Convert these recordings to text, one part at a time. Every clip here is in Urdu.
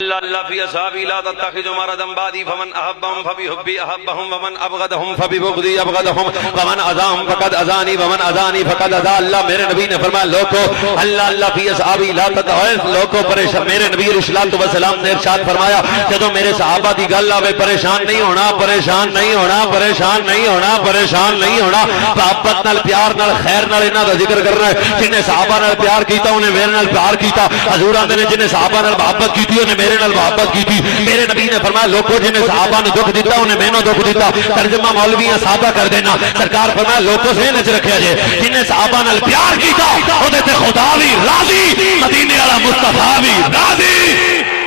اللہ فی اصحابی لا تتخذوا مرضا بعدی فمن احبهم فبحبی احبهم ومن ابغضهم فببغضی ابغضهم ومن اذاهم فقد اذانی ومن اذانی فقد اذا اللہ میرے نبی نے فرمایا لوگو اللہ فی اصحابی لا تتخذوا لوگو پریشان میرے نبی علیہ الصلوۃ والسلام نے ارشاد فرمایا جدوں میرے صحابہ دی گل آوے پریشان نہیں ہونا پریشان نہیں ہونا پریشان نہیں ہونا پریشان نہیں ہونا محبت نال پیار نال خیر نال انہاں دا ذکر کرنا ہے جنہیں صحابہ نال پیار کیتا انہیں میرے نال پیار کیتا حضور آندے نے جنہیں صحابہ نال محبت کیتی انہیں میرے نال محبت کی تھی میرے نبی نے فرمایا لوگوں جنہیں صحابہ نے دکھ دیتا انہیں میں نے دکھ دیتا ترجمہ مولویاں سادہ کر دینا سرکار فرمایا لوگوں سے نچ رکھیا جے جنہیں صحابہ نال پیار کیتا او دیتے خدا بھی راضی مدینے والا مصطفیٰ بھی راضی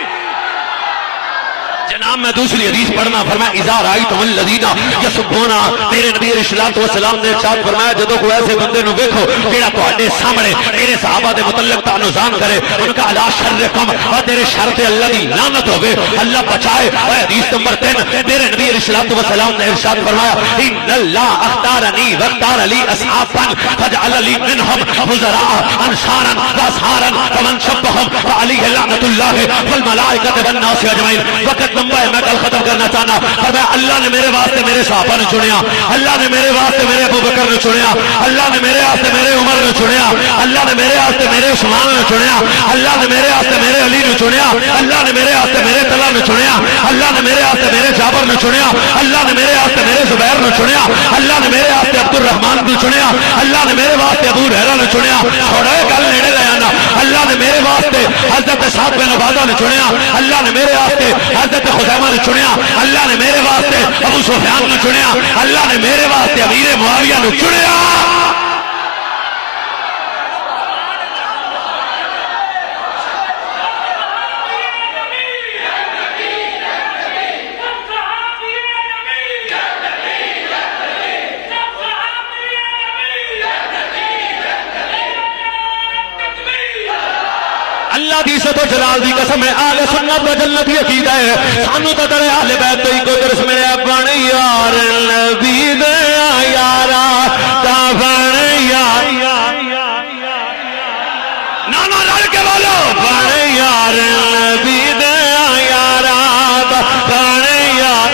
جناب میں دوسری حدیث پڑھنا فرمایا اذا رأیتم الذین یسبون میرے نبی علیہ الصلوۃ والسلام نے ارشاد فرمایا جدوں کوئی ایسے بندے نو ویکھو جیڑا تواڈے سامنے میرے صحابہ دے متعلق تعنزان کرے ان کا علی شرکم اور تیرے شر تے اللہ دی لعنت ہوے اللہ بچائے اور حدیث نمبر 3 میرے نبی علیہ الصلوۃ والسلام نے ارشاد فرمایا ان اللہ اختارنی واختار لی اصحابا فجعل لی منهم وزراء انصارا واصحارا فمن شبههم فعليه لعنت الله والملائکۃ والناس اجمعین وقت میں کل ختم کرنا چاہنا فرمایا اللہ نے میرے واسطے میرے صحابہ نے چنیا اللہ نے میرے واسطے میرے ابو بکر نے چنیا اللہ نے میرے واسطے میرے عمر نے چنیا اللہ نے میرے واسطے میرے عثمان نے چنیا اللہ نے میرے واسطے میرے علی نے چنیا اللہ نے میرے واسطے میرے طلحہ نے چنیا اللہ نے میرے واسطے میرے جابر نے چنیا اللہ نے میرے واسطے میرے زبیر نے چنیا اللہ نے میرے واسطے عبد الرحمن نے چنیا اللہ نے میرے واسطے ابو ہریرہ نے چنیا تھوڑا گل نیڑے لے آنا اللہ نے میرے واسطے حضرت سعد بن عبادہ نے چنیا اللہ نے میرے واسطے حضرت خزیمہ نے چنیا اللہ نے میرے واسطے ابو سفیان نے چنیا اللہ نے میرے واسطے امیر معاویہ نے چنیا اللہ دی عزت و جلال دی قسم ہے آل سنت و جنت کی عقیدہ ہے سانو تے تیرے اہل بیت تو کو درس ملیا بن یار نبی دے یارا تا بن یار نانا لڑ کے بولو بن یار نبی دے یارا تا بن یار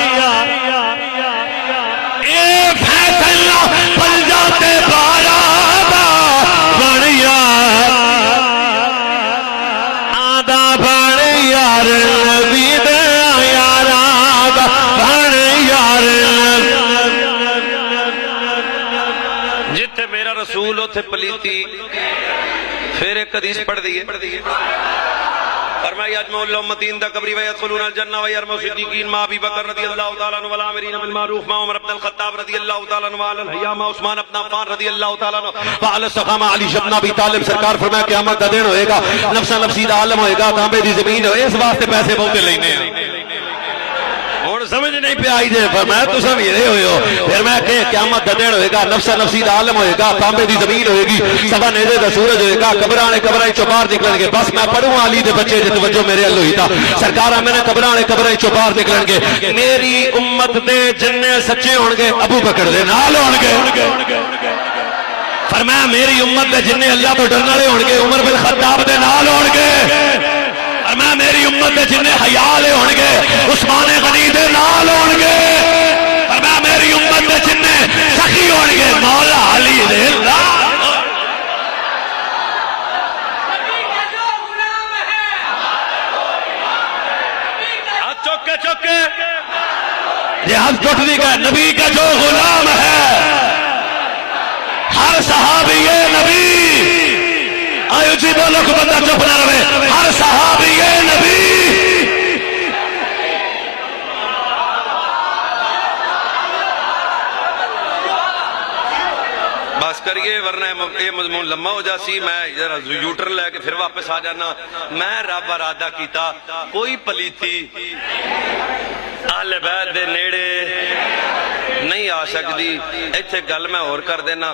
اے فیصلہ پل جاتے بارا بن یار رسول اتھے پلیتی پھر ایک حدیث پڑھ دیئے فرمایا اجمع الامتین دا قبری ویدخلون الجنہ ویرمو صدیقین ما ابی بکر رضی اللہ تعالیٰ عنہ والعامرین بالمعروف ما عمر بن الخطاب رضی اللہ تعالیٰ عنہ وعلى الحیاء ما عثمان بن عفان رضی اللہ تعالیٰ عنہ وعلى السقامہ علی بن ابی طالب سرکار فرمایا قیامت دا دن ہوئے گا نفسا نفسی دا عالم ہوئے گا تانبے دی زمین ہوئے اس واسطے پیسے بہتے لینے ہیں اور سمجھ نہیں پہ آئی جائے فرمایا تو سمیرے ہوئے ہو پھر میں کہ قیامت دا دن ہوئے گا نفسا نفسی دا عالم ہوئے گا تانبے دی زمین ہوئے گی سبا نیزے دا سورج ہوئے گا قبرانے چوبار نکلن گے بس میں پڑھوں علی دے بچے جے توجہ میرے اللہ ہی تھا سرکارہ میں نے قبرانے چوبار نکلن گے میری امت دے جننے سچے ہونگے ابو بکر دے نال ہونگے فرمایا میری امت دے جننے اللہ تو ڈرنا لے ہونگے عمر بن خطاب دے نال ہونگے فرمایا میری امت دے جننے حیاء لے ہونگے عثمان غنی دے نال ہونگے فرمایا میری امت دے جننے سخی ہونگے مولا علی دے نال چکے یہ ہاتھ ٹوٹنے کا نبی کا جو غلام ہے ہر صحابی نبی آئیو جی بولو کہ بندہ چپ نہ رہے ہر صحابی نبی بس کریے ورنہ یہ مضمون لمبا ہو جاسی میں یوٹر لے کے پھر واپس آ جانا میں رب ارادہ کیتا کوئی پلیتی اہل بیت دے نیڑے نہیں آ سکتی ایتھے گل میں اور کر دینا